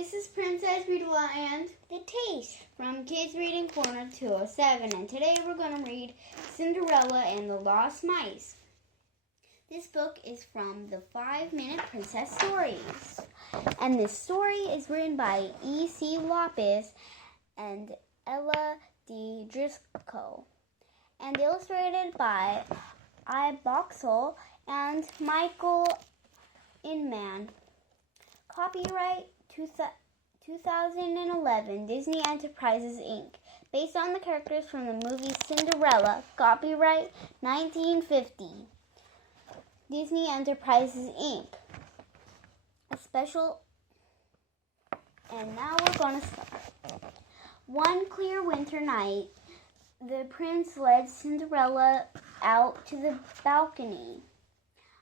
This is Princess Rita and The Taste from Kids Reading Corner 207, and today we're going to read Cinderella and the Lost Mice. This book is from the 5-Minute Princess Stories, and this story is written by E.C. Lopez and Ella D. Driscoll, and illustrated by I. Boxall and Michael Inman. Copyright 2011 Disney Enterprises, Inc. Based on the characters from the movie Cinderella. Copyright 1950 Disney Enterprises, Inc. A special. And now we're going to start. One clear winter night, the prince led Cinderella out to the balcony.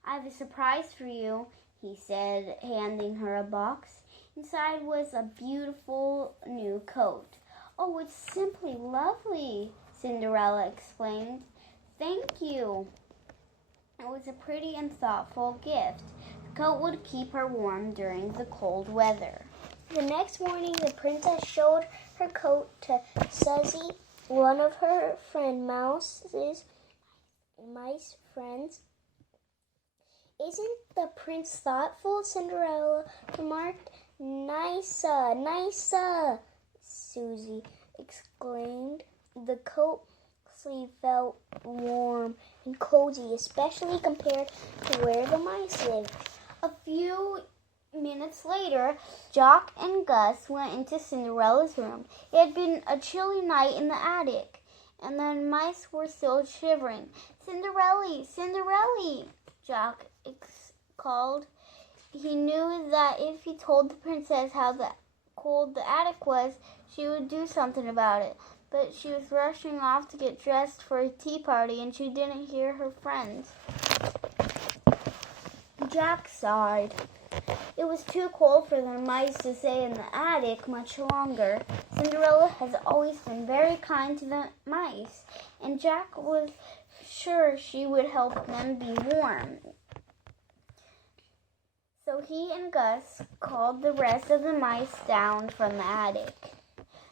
"I have a surprise for you," he said, handing her a box. Inside was a beautiful new coat. "Oh, it's simply lovely," Cinderella exclaimed. "Thank you." It was a pretty and thoughtful gift. The coat would keep her warm during the cold weather. The next morning, the princess showed her coat to Susie, one of her mice friends. "Isn't the prince thoughtful?" Cinderella remarked. Nice, Susie exclaimed. The coat sleeve felt warm and cozy, especially compared to where the mice lived. A few minutes later, Jock and Gus went into Cinderella's room. It had been a chilly night in the attic, and the mice were still shivering. Cinderella, Jock called. He knew that if he told the princess how cold the attic was, she would do something about it. But she was rushing off to get dressed for a tea party, and she didn't hear her friends. Jack sighed. It was too cold for the mice to stay in the attic much longer. Cinderella has always been very kind to the mice, and Jack was sure she would help them be warm. So he and Gus called the rest of the mice down from the attic.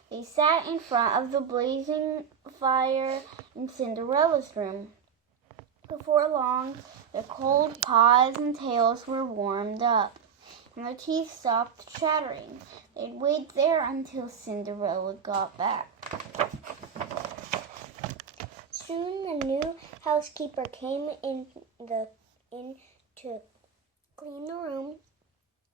They sat in front of the blazing fire in Cinderella's room. Before long, their cold paws and tails were warmed up, and their teeth stopped chattering. They'd wait there until Cinderella got back. Soon the new housekeeper came in to clean the room.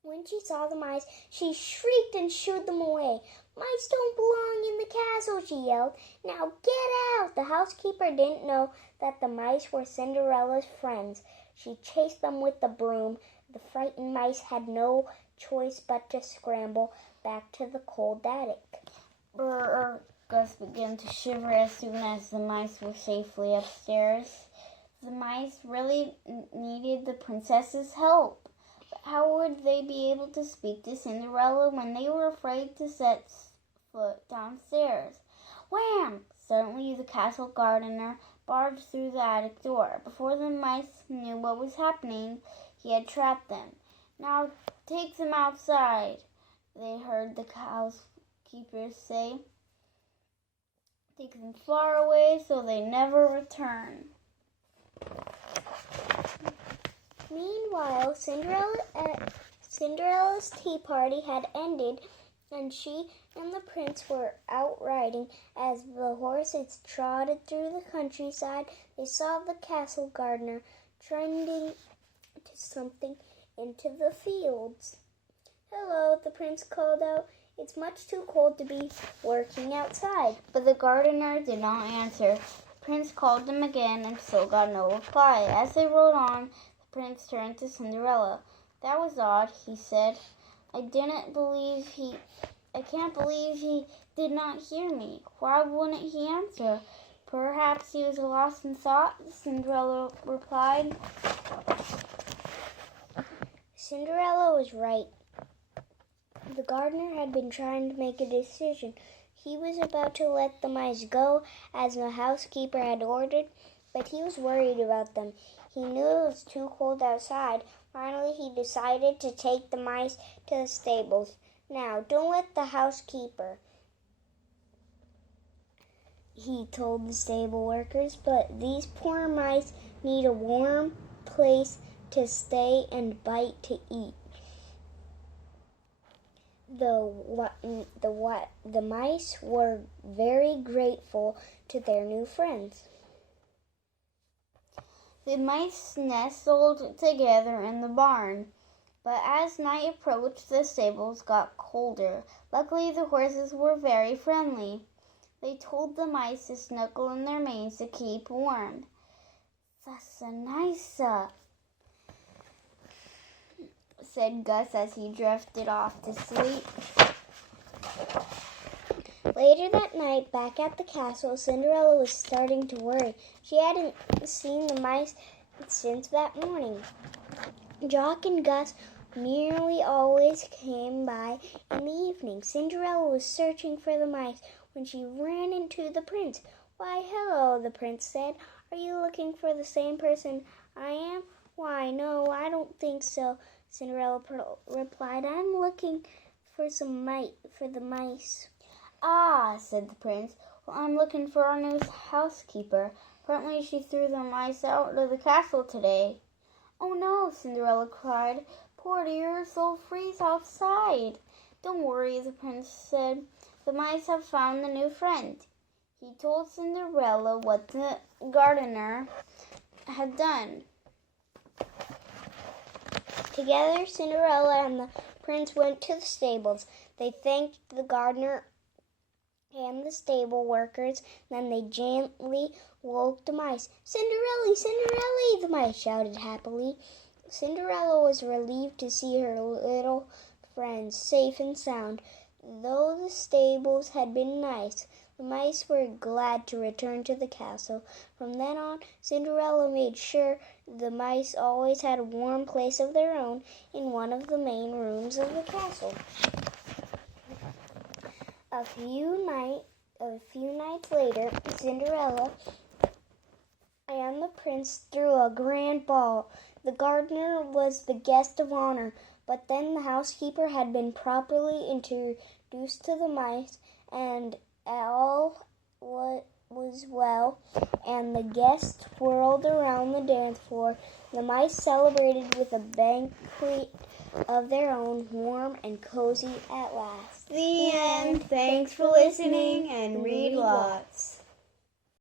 When she saw the mice, she shrieked and shooed them away. "Mice don't belong in the castle," she yelled. "Now get out!" The housekeeper didn't know that the mice were Cinderella's friends. She chased them with the broom. The frightened mice had no choice but to scramble back to the cold attic. Brr, Gus began to shiver as soon as the mice were safely upstairs. The mice really needed the princess's help. But how would they be able to speak to Cinderella when they were afraid to set foot downstairs? Wham! Suddenly the castle gardener barged through the attic door. Before the mice knew what was happening, he had trapped them. "Now take them outside," they heard the housekeeper say. "Take them far away so they never return." Meanwhile, Cinderella's tea party had ended, and she and the prince were out riding. As the horses trotted through the countryside, they saw the castle gardener tending to something into the fields. "Hello," the prince called out. "It's much too cold to be working outside." But the gardener did not answer. The prince called him again and still got no reply. As they rode on, the prince turned to Cinderella. "That was odd," he said. I can't believe he did not hear me. Why wouldn't he answer?" "Perhaps he was lost in thought," Cinderella replied. Cinderella was right. The gardener had been trying to make a decision. He was about to let the mice go, as the housekeeper had ordered, but he was worried about them. He knew it was too cold outside. Finally, he decided to take the mice to the stables. Now, don't let the housekeeper, he told the stable workers, but these poor mice need a warm place to stay and bite to eat. The mice were very grateful to their new friends. The mice nestled together in the barn, but as night approached, the stables got colder. Luckily, the horses were very friendly. They told the mice to snuggle in their manes to keep warm. "That's nice," said Gus as he drifted off to sleep. Later that night, back at the castle, Cinderella was starting to worry. She hadn't seen the mice since that morning. Jock and Gus nearly always came by in the evening. Cinderella was searching for the mice when she ran into the prince. "Why, hello," the prince said. "Are you looking for the same person I am?" "Why, no, I don't think so," Cinderella replied. "I'm looking for the mice." "Ah," said the prince. "Well, I'm looking for our new housekeeper. Apparently she threw the mice out of the castle today." "Oh no," Cinderella cried. "Poor dears, they'll freeze outside." "Don't worry," the prince said. "The mice have found a new friend." He told Cinderella what the gardener had done. Together, Cinderella and the prince went to the stables. They thanked the gardener and the stable workers. Then they gently woke the mice. "Cinderella, Cinderella!" the mice shouted happily. Cinderella was relieved to see her little friends safe and sound. Though the stables had been nice, the mice were glad to return to the castle. From then on, Cinderella made sure the mice always had a warm place of their own in one of the main rooms of the castle. A few nights later, Cinderella and the prince threw a grand ball. The gardener was the guest of honor, but then the housekeeper had been properly introduced to the mice, and all was well, and the guests whirled around the dance floor. The mice celebrated with a banquet of their own, warm and cozy at last. The end. Thanks for listening and read lots.